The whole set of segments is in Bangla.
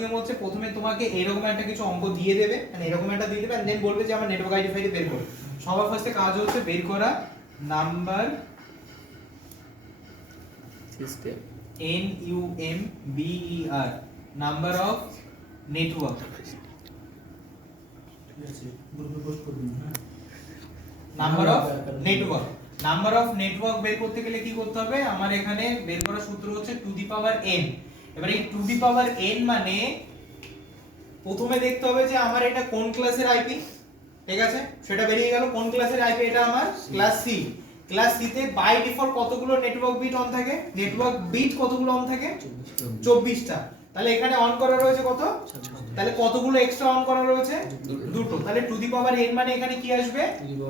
নিয়ম হচ্ছে প্রথমে তোমাকে এরকম একটা কিছু অঙ্ক দিয়ে দেবে, মানে এরকম একটা দিয়ে দেবে, দেন বলবে যে আমার নেটওয়ার্ক আইডি ফাইল বের করো। সবার ফার্স্টে কাজ হচ্ছে বের করা number system NUMBER number of network. Number of network, number of network বের করতে গেলে কি করতে হবে, আমার এখানে বের করার সূত্র হচ্ছে টু দি পাওয়ার n। এবার এই টু দি পাওয়ার n মানে প্রথমে দেখতে হবে যে আমার এটা কোন ক্লাসের আইপি, ঠিক আছে, সেটা বেরিয়ে গেল। কোন ক্লাসের আইপি? এটা আমার ক্লাস সি। ক্লাস সি তে বাই ডিফল্ট কতগুলো নেটওয়ার্ক বিট অন থাকে? নেটওয়ার্ক বিট কতগুলো অন থাকে? 24টা। তাহলে এখানে অন করা রয়েছে কত? তাহলে কতগুলো এক্সট্রা অন করা রয়েছে? দুটো। তাহলে টু দি পাওয়ার n মানে এখানে কি আসবে?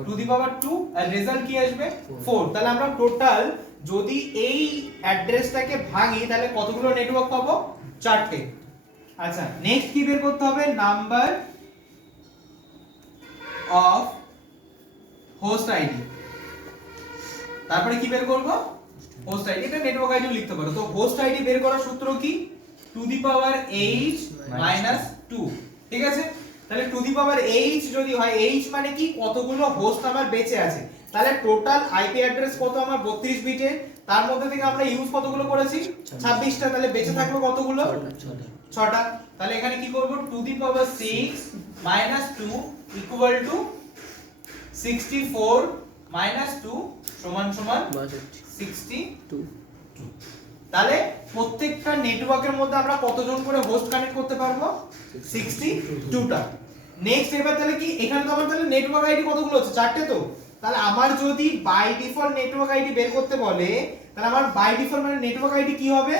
To the power 2, R result কি আসবে? 4। তাহলে আমরা টোটাল যদি এই অ্যাড্রেসটাকে ভাঙি তাহলে কতগুলো নেটওয়ার্ক পাবো? 4টে। আচ্ছা, নেক্সট কি বের করতে হবে? Number of host ID. তারপরে কি বের করব? Host ID. এটা নেটওয়ার্ক আইডিও লিখতে পারো। তো হোস্ট আইডি বের করার সূত্র কি? To the power h minus 2, ঠিক আছে। তাহলে টু দি পাওয়ার h যদি হয়, h মানে কি? কতগুলো হোস্ট আমার বেঁচে আছে। তাহলে টোটাল আইপি অ্যাড্রেস কত আমার? 32 বিটের। তার মধ্যে থেকে আমরা ইউজ কতগুলো করেছি? 26টা। তাহলে বেঁচে থাকলো কতগুলো? 6টা। তাহলে এখানে কি করব? To the power 6 minus 2 equal to 64 minus 2 সমান সমান 62। তাহলে প্রত্যেকটা নেটওয়ার্কের মধ্যে আমরা কতজন করে হোস্ট কানেক্ট করতে পারবো? 62টা। নেক্সট এবার তাহলে কি, এখানে তো আমার তাহলে নেটওয়ার্ক আইডি কতগুলো হচ্ছে? 4টে। তো তাহলে আমার যদি বাই ডিফল্ট নেটওয়ার্ক আইডি বের করতে বলে, তাহলে আমার বাই ডিফল্ট মানে নেটওয়ার্ক আইডি কি হবে?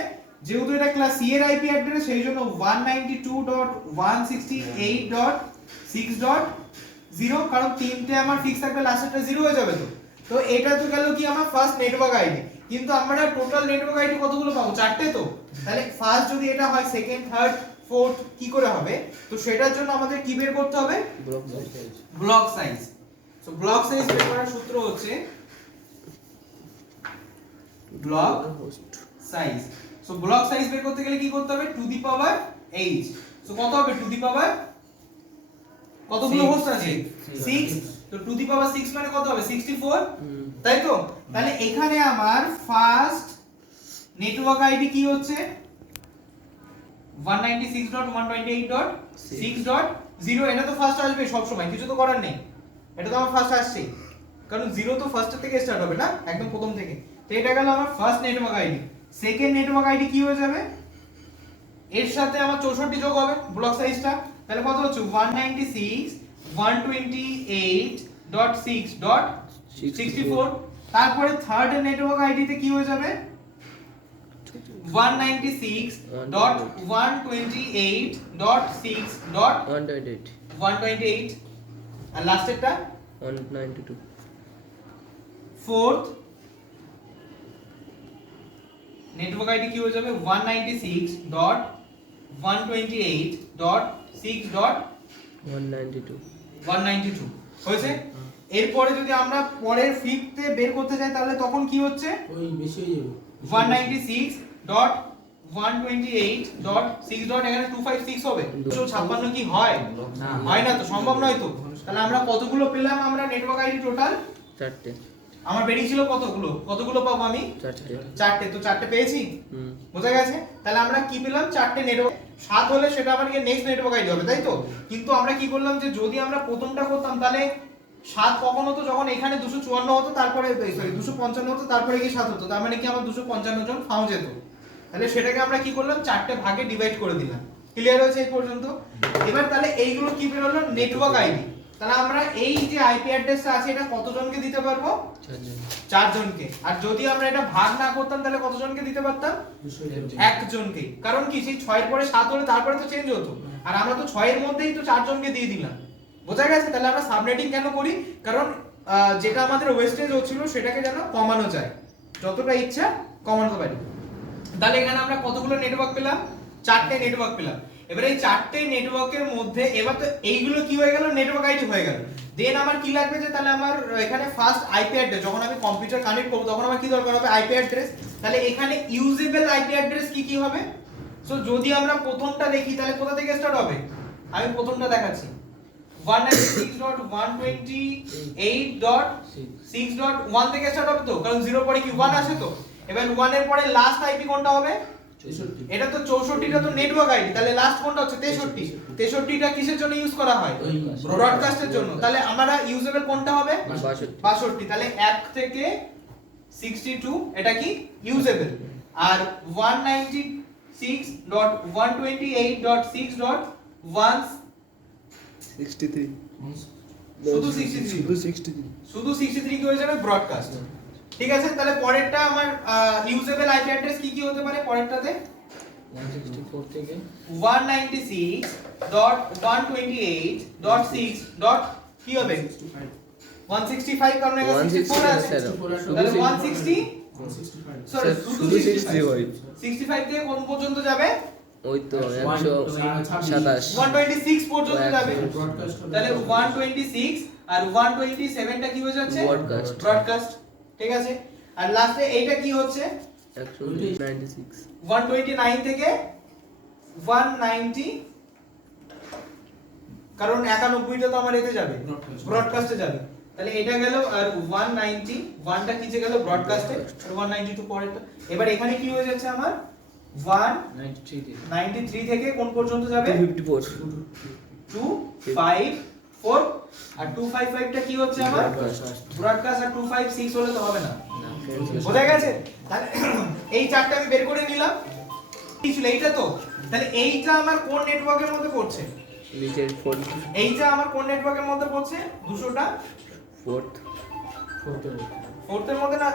যেহেতু এটা ক্লাস সি এর আইপি অ্যাড্রেস, সেই জন্য 192.168.6.0, কারণ তিনটে আমার ফিক্স থাকবে, লাস্টেরটা 0 হয়ে যাবে। তো তো এটা তো গেল কি আমার ফার্স্ট নেটওয়ার্ক আইডি। কিন্তু আমরা টোটাল নেটওয়ার্ক আইডি কতগুলো পাবো? 4টে। তো তাহলে ফার্স্ট যদি এটা হয়, সেকেন্ড, থার্ড, ফোর্থ কি করে হবে? তো সেটার জন্য আমাদের কি বের করতে হবে? Block size. So block size বের করার সূত্র হচ্ছে block size. So block size বের করতে গেলে কি করতে হবে? To the power h। So কত হবে? টু দি পাওয়ার কতগুলো হোস্ট আছে? 6। তো টু দি পাওয়ার 6 মানে কত হবে? 64, তাই তো। তাহলে এখানে আমার ফার্স্ট নেটওয়ার্ক আইডি কি হচ্ছে? 196.128.6.0। এটা তো ফার্স্ট আসবে সব সময়, কিছু তো করার নেই। এটা তো আমার ফার্স্ট আসছে, কারণ 0 তো ফার্স্ট থেকে স্টার্ট হবে না, একদম প্রথম থেকে। তো এটা গেল আমার first network ID. Second network ID কি হয়ে যাবে? এর সাথে আমার 64 যোগ হবে ব্লক সাইজটা। তাহলে কত হচ্ছে? 196.128.6.64। তারপরে থার্ড নেটওয়ার্ক আইডিতে কি হয়ে যাবে? 196.128.6.128, আর লাস্টেরটা 192। ফোর্থ নেটওয়ার্ক আইডি কি হয়ে যাবে? 196.128.6.192 হয়েছে। এরপরে যদি আমরা পরের ফিফথে বের করতে চাই, তাহলে তখন কি হচ্ছে? ওই বেশি হয়ে যাবে। 196.128.6. এখানে 256 হবে। 256 কি হয়? হয় না, তো সম্ভব নয়। তো তাহলে আমরা কতগুলো পেলাম? আমরা নেটওয়ার্ক আইডি টোটাল 4টে। আমার বেরিয়েছিল কতগুলো? কতগুলো পাবো আমি? 4টে। তো 4টে পেয়েছি, বোঝা গেছে। তাহলে আমরা কি পেলাম? 4টে নেটওয়ার্ক। 7 হলে সেটা আবার নেক্সট নেটওয়ার্ক আইডি হবে, তাই তো। কিন্তু আমরা কি করলাম যে যদি আমরা প্রথমটা করতাম, তাহলে 7 কখন হতো? যখন এখানে 254 হতো, তারপরে সরি 255 হতো, তারপরে কি 7 হতো। তার মানে কি আমার 255 জন পাওয়া যেত। তাহলে সেটাকে আমরা কি করলাম? 4টে ভাগে ডিভাইড করে দিলাম। ক্লিয়ার হয়েছে এই পর্যন্ত? এবার তাহলে এইগুলো কি বের হলো? Network ID. তাহলে আমরা এই যে আইপি অ্যাড্রেসটা আছে, এটা কতজনকে দিতে পারবো? 4 জনকে। আর যদি আমরা এটা ভাগ না করতাম, তাহলে কতজনকে দিতে পারতাম? 1 জনকে। কারণ কি, সেই 6 এর পরে 7 হলে তারপরে তো চেঞ্জ হতো, আর আমরা তো 6 এর মধ্যেই তো 4 জনকে দিয়ে দিলাম, বোঝা গেছে। তাহলে আমরা সাবনেটিং কেন করি? কারণ যেটা আমাদের ওয়েস্টেজ হচ্ছিল সেটাকে যেন কমানো যায়, যতটা ইচ্ছা কমানো পারি। তাহলে এখানে আমরা কতগুলো নেটওয়ার্ক পেলাম? 4টে নেটওয়ার্ক পেলাম। এবারে এই 4টে নেটওয়ার্কের মধ্যে এবার তো এইগুলো কি হয়ে গেল? নেটওয়ার্ক আইডি হয়ে গেল। দেন আমার কি লাগবে? যে তাহলে আমার এখানে ফার্স্ট আইপি অ্যাড্রেস, যখন আমি কম্পিউটার কানেক্ট করব তখন আমার কি দরকার হবে? IP address. তাহলে এখানে ইউজেবল আইপি অ্যাড্রেস কি কি হবে? সো যদি আমরা প্রথমটা দেখি তাহলে কোথা থেকে স্টার্ট হবে? আমি প্রথমটা দেখাচ্ছি 196.128.6.1 থেকে স্টার্ট হবে তো, কারণ 0 পরে কি 1 আসে তো। এবার 1 এর পরে লাস্ট আইপি কোনটা হবে? 64 এটা তো 64টা তো নেটওয়ার্ক আইডি, তাহলে লাস্ট কোনটা হচ্ছে 63। 63টা কিসের জন্য ইউজ করা হয়? ব্রডকাস্টের জন্য। তাহলে আমরা ইউজেবল কোনটা হবে? 62। তাহলে 1 থেকে 62 এটা কি ইউজেবল, আর 196.128.6.1 63 শুধু 63 শুধু 63 কি হয়ে যাবে? ব্রডকাস্ট। ঠিক আছে, তাহলে পরেরটা আমার ইউজেবল আইপি অ্যাড্রেস কি কি হতে পারে পরেরটাতে? 164 থেকে 196.128.6. কি হবে? 165, কারণ এখানে 64 আছে, তাহলে 160 সরি শুধু 65 থেকে কোন পর্যন্ত যাবে? ওই তো 127 126 পর্যন্ত যাবে। তাহলে 126 আর 127টা কি হয়ে যাচ্ছে? ব্রডকাস্ট। ঠিক আছে, আর লাস্টে এইটা কি হচ্ছে? 196 129 থেকে 190, কারণ 91টা তো আমার এতে যাবে, ব্রডকাস্টে যাবে। তাহলে এটা গেল, আর 191টা কিসে গেল? ব্রডকাস্টে। আর 192 পরেরটা। এবার এখানে কি হয়ে যাচ্ছে আমার? 193 থেকে কোন পর্যন্ত যাবে? 254 254, আর 255টা কি হচ্ছে আমার? ব্রডকাস্ট। আর 256 হলে তো হবে না, বোঝা গেছে? তাহলে এই চারটা আমি বের করে নিলাম, কি ছিল এইটা তো। তাহলে এইটা আমার কোন নেটওয়ার্কের মধ্যে পড়ছে? নিচের 4 এইটা আমার কোন নেটওয়ার্কের মধ্যে পড়ছে? 200টা 4th ফোর্থ এর মধ্যে না,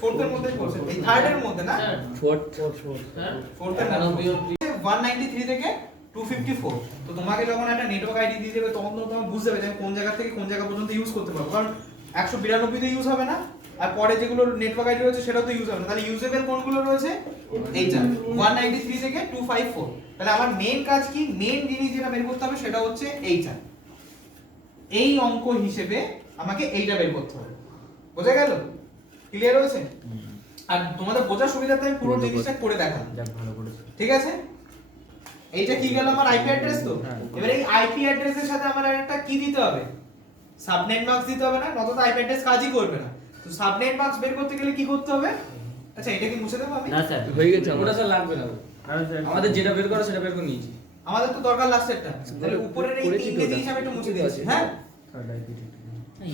ফোর্থ এর মধ্যে পড়ছে, এই থার্ড এর মধ্যে না, 4th ফোর্থ এর মধ্যে 193 থেকে 254। তো তোমাকে যখন একটা নেটওয়ার্ক আইডি দিয়ে দেবে তখন তো তুমি বুঝতে পারবে যে আমি কোন জায়গা থেকে কোন জায়গা পর্যন্ত ইউজ করতে পারবো, কারণ 192 তে ইউজ হবে না, আর পরে যেগুলো নেটওয়ার্ক আইডি রয়েছে সেটাও তো ইউজ হবে না। তাহলে ইউজেবল কোনগুলো রয়েছে? এইটা 193 থেকে 254। তাহলে আমার মেইন কাজ কি? মেইন জিনিস যেটা বের করতে হবে সেটা হচ্ছে এইটা। এই অঙ্ক হিসেবে আমাকে এইটা বের করতে হবে, বোঝা গেল? ক্লিয়ার হয়েছে? আর তোমাদের বোঝার সুবিধাতে আমি পুরো জিনিসটা করে দেখালাম, ঠিক আছে? এইটা কি গেল আমার আইপি অ্যাড্রেস তো। এবার এই আইপি অ্যাড্রেসের সাথে আমার একটা কি দিতে হবে? সাবনেট মাস্ক দিতে হবে না, নয়তো আইপি অ্যাড্রেস কাজই করবে না। তো সাবনেট মাস্ক বের করতে গেলে কি করতে হবে? আচ্ছা এটা কি মুছে দেবো আমি? না স্যার হয়ে গেছে আমার। ওটা স্যার লাগবে না, আমাদের যেটা বের করা সেটা বের করে নিয়েছি। আমাদের তো দরকার লাস্টেরটা, তাহলে উপরের এই তিনটে জিনিস আমি একটু মুছে দিয়েছি। হ্যাঁ,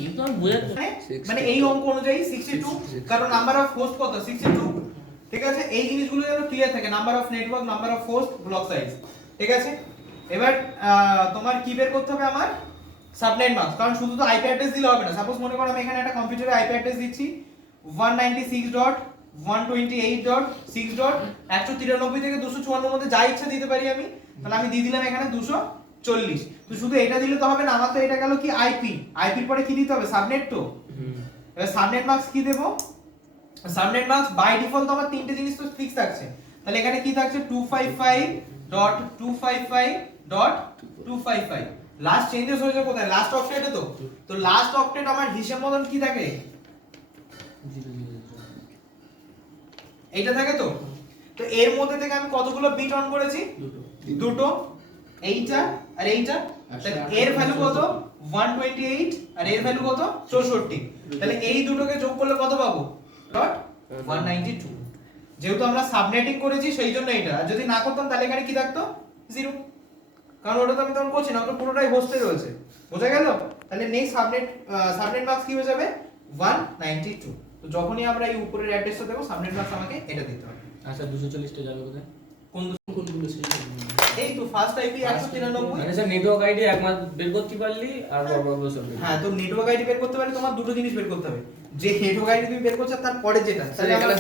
এই তো আমি বোঝাতে মানে এই অঙ্ক অনুযায়ী 62, কারণ নাম্বার অফ হোস্ট কত? 62। ঠিক আছে, এই জিনিসগুলো যেন ক্লিয়ার থাকে, number of network, number of host, block size. ঠিক আছে, এবার তোমার কি বের করতে হবে? আমার সাবনেট মাস্ক, কারণ শুধু তো আইপি অ্যাড্রেস দিলে হবে না। সাপোজ মনে করো আমি এখানে একটা কম্পিউটারে আইপি অ্যাড্রেস দিচ্ছি 196.128.6.193 থেকে 254 এর মধ্যে যা ইচ্ছা দিতে পারি আমি, তাহলে আমি দিয়ে দিলাম এখানে 240। তো শুধু এটা দিলে তো হবে না, আমার তো এটা গেল কি আইপি, আইপির পরে কি দিতে হবে? সাবনেট তো। এবার সাবনেট মাস্ক কি দেব? সাবনেট মাস্ক বাই ডিফল্ট তো আমার তিনটে জিনিস তো ফিক্স থাকছে, তাহলে এখানে কি থাকছে? 255.255.255। লাস্ট চেঞ্জেস হয়েছে কোথায়? লাস্ট অক্টেটে তো। তো লাস্ট অক্টেট আমার হিসাব মতন কি থাকে? এইটা থাকে তো। তো এর মধ্যে থেকে আমি কতগুলো বিট অন করেছি? দুটো, এইটা আর এইটা। তাহলে এর ভ্যালু কত? 128, আর এর ভ্যালু কত? 64। তাহলে এই দুটোকে যোগ করলে কত পাবো? ডট 192। যেহেতু আমরা সাবনেটিং করেছি সেই জন্য এটা, আর যদি না করতাম তাহলে এখানে কি থাকতো? 0, কারণ ওটা তো আমি তখন করছি না, ওটা পুরোটাই হোস্টে রয়েছে। বোঝা গেল? তাহলে নেক্সট সাবনেট মাস্ক কি হয়ে যাবে? 192। তো যখনই আমরা এই উপরের অ্যাড্রেসটা দেবো, সাবনেট মাস্ক আমাকে এটা দিতে হবে। আচ্ছা 240 টা যাবে কোথায়? কোনগুলো এই তো ফার্স্ট আইপি 193। মানে স্যার নেটওয়ার্ক আইডি একমাত্র বের করতে পারলি আর বড় সব। হ্যাঁ, তো নেটওয়ার্ক আইডি বের করতে পারলে তোমার দুটো জিনিস বের করতে হবে, যে নেটওয়ার্ক আইডি তুমি বের করছো তার পরে যেটা, তাহলে আমরা